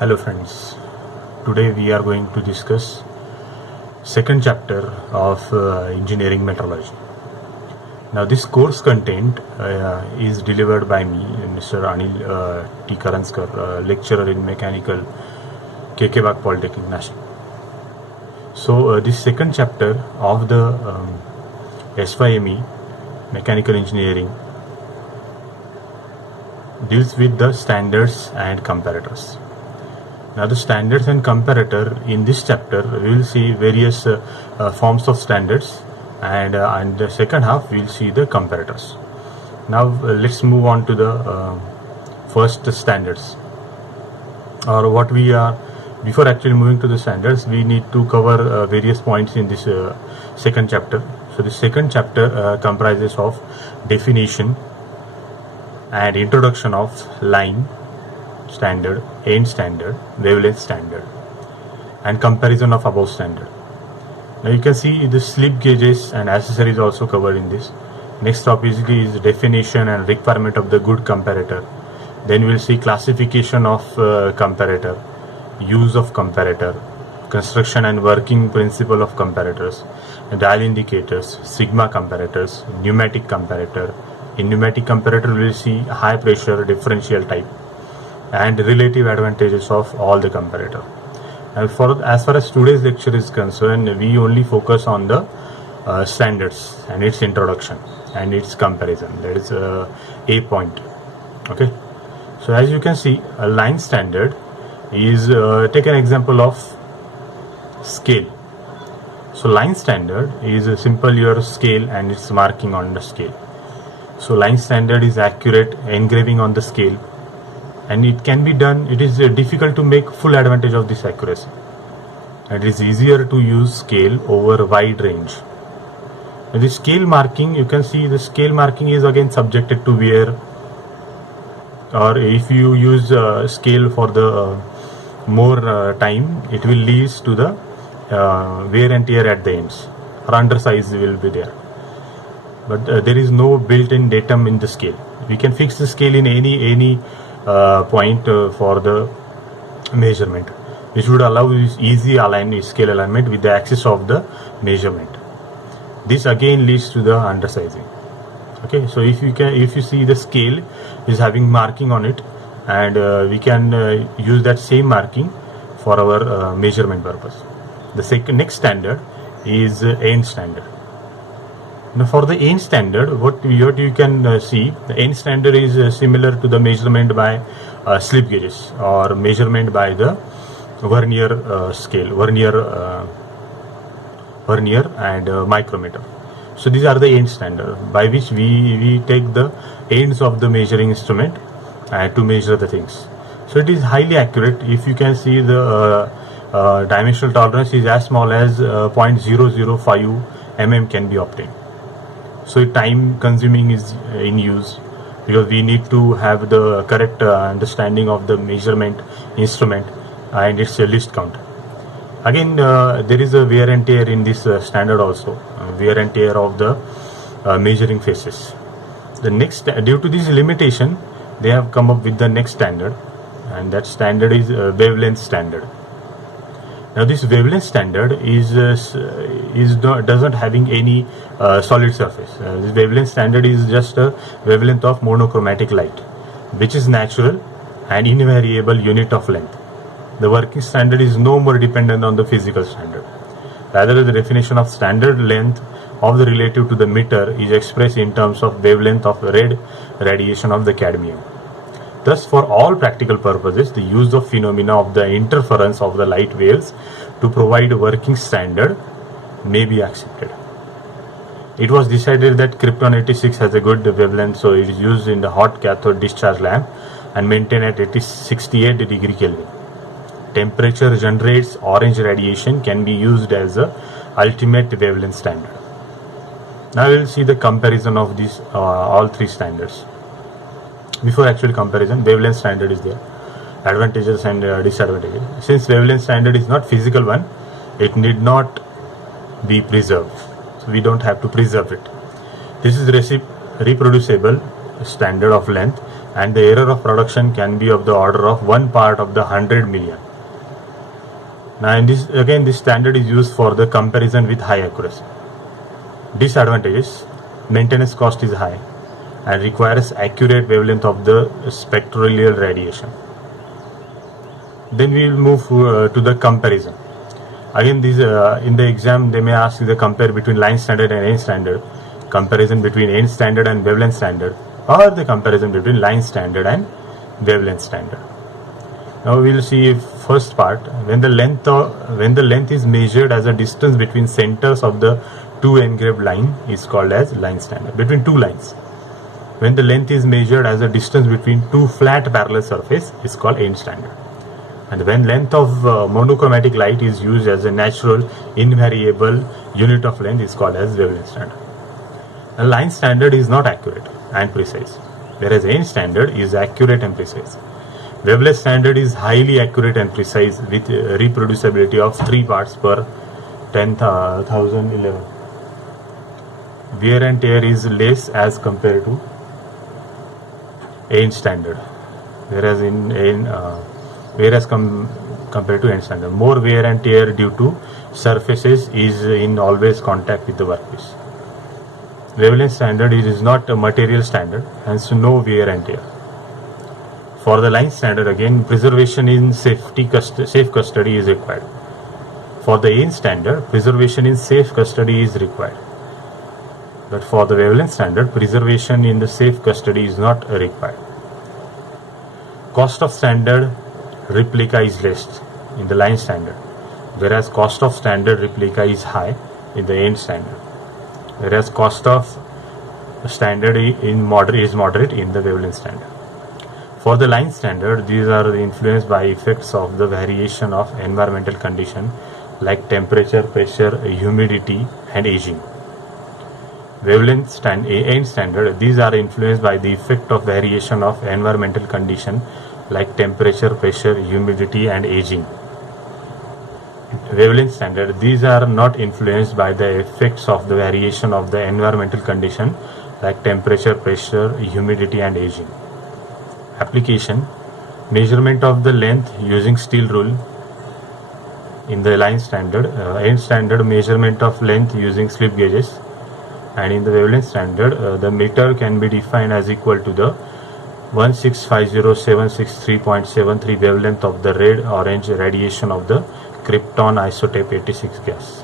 Hello friends, today we are going to discuss second chapter of engineering metrology. Now this course content is delivered by me, Mr. Anil T. Karanskar, lecturer in mechanical, KK Bagh Polytechnic, Nashik. So this second chapter of the SYME mechanical engineering deals with the standards and comparators. Now the standards and comparator, in this chapter we will see various forms of standards, and in the second half we will see the comparators. Now let's move on to the first standards, or what we are. Before actually moving to the standards, we need to cover various points in this second chapter. So the second chapter comprises of definition and introduction of line standard, end standard, wavelength standard, and comparison of above standard. Now you can see the slip gauges and accessories also covered in this. Next topic is definition and requirement of the good comparator. Then we'll see classification of comparator, use of comparator, construction and working principle of comparators, dial indicators, sigma comparators, pneumatic comparator. In pneumatic comparator we will see high pressure differential type, and relative advantages of all the comparator. And as far as today's lecture is concerned, we only focus on the standards and its introduction and its comparison. That is a point. Okay. So as you can see, a line standard is take an example of scale. So line standard is a simple your scale and its marking on the scale. So line standard is accurate engraving on the scale, and it can be done. It is difficult to make full advantage of this accuracy. It is easier to use scale over wide range. Now the scale marking, you can see the scale marking is again subjected to wear, or if you use scale for the more time, it will lead to the wear and tear at the ends, or undersize will be there. But there is no built-in datum in the scale. We can fix the scale in any point for the measurement, which would allow easy scale alignment with the axis of the measurement. This again leads to the undersizing. Okay, so if you see the scale is having marking on it, and we can use that same marking for our measurement purpose. The next standard is end standard. Now for the end standard, what you can see, the end standard is similar to the measurement by slip gauges, or measurement by the vernier scale, vernier and micrometer. So these are the end standard by which we take the ends of the measuring instrument to measure the things. So it is highly accurate. If you can see, the dimensional tolerance is as small as 0.005 mm can be obtained. So time consuming is in use, because we need to have the correct understanding of the measurement instrument and its list count. Again, there is a wear and tear in this standard also, wear and tear of the measuring faces. The next, due to this limitation, they have come up with the next standard, and that standard is wavelength standard. Now this wavelength standard doesn't having any solid surface. This wavelength standard is just a wavelength of monochromatic light, which is natural and invariable unit of length. The working standard is no more dependent on the physical standard. Rather, the definition of standard length of the relative to the meter is expressed in terms of wavelength of red radiation of the cadmium. Thus, for all practical purposes, the use of phenomena of the interference of the light waves to provide a working standard may be accepted. It was decided that Krypton 86 has a good wavelength, so it is used in the hot cathode discharge lamp and maintained at 68 degree Kelvin. Temperature generates orange radiation can be used as a ultimate wavelength standard. Now we will see the comparison of these all three standards. Before actual comparison, wavelength standard is there, advantages and disadvantages. Since wavelength standard is not physical one, it need not be preserved, so we don't have to preserve it. This is reproducible standard of length and the error of production can be of the order of 1 part of the 100 million. Now in this, again, this standard is used for the comparison with high accuracy. Disadvantages: maintenance cost is high and requires accurate wavelength of the spectral radiation. Then we will move to the comparison. Again, these in the exam they may ask you the compare between line standard and end standard, comparison between end standard and wavelength standard, or the comparison between line standard and wavelength standard. Now we will see first part. When the length is measured as a distance between centers of the two engraved line is called as line standard. Between two lines, when the length is measured as a distance between two flat parallel surface is called end standard. And when length of monochromatic light is used as a natural invariable unit of length is called as wavelength standard. A line standard is not accurate and precise, whereas end standard is accurate and precise. Wavelength standard is highly accurate and precise with reproducibility of 3 parts per 10,011. Wear and tear is less as compared to end standard, whereas compared to end standard, more wear and tear due to surfaces is in always contact with the workpiece. Wavelength standard is not a material standard, hence no wear and tear. For the line standard, again, preservation in safe custody is required. For the end standard, preservation in safe custody is required. But for the wavelength standard, preservation in the safe custody is not required. Cost of standard replica is less in the line standard, whereas cost of standard replica is high in the end standard, whereas cost of standard is moderate in the wavelength standard. For the line standard, these are influenced by effects of the variation of environmental condition like temperature, pressure, humidity and aging. Wavelength end standard, these are influenced by the effect of variation of environmental condition like temperature, pressure, humidity and aging. Wavelength standard, these are not influenced by the effects of the variation of the environmental condition like temperature, pressure, humidity and aging. Application: measurement of the length using steel rule in the line standard, end standard measurement of length using slip gauges, and in the wavelength standard the meter can be defined as equal to the 1650763.73 wavelength of the red orange radiation of the krypton isotope 86 gas.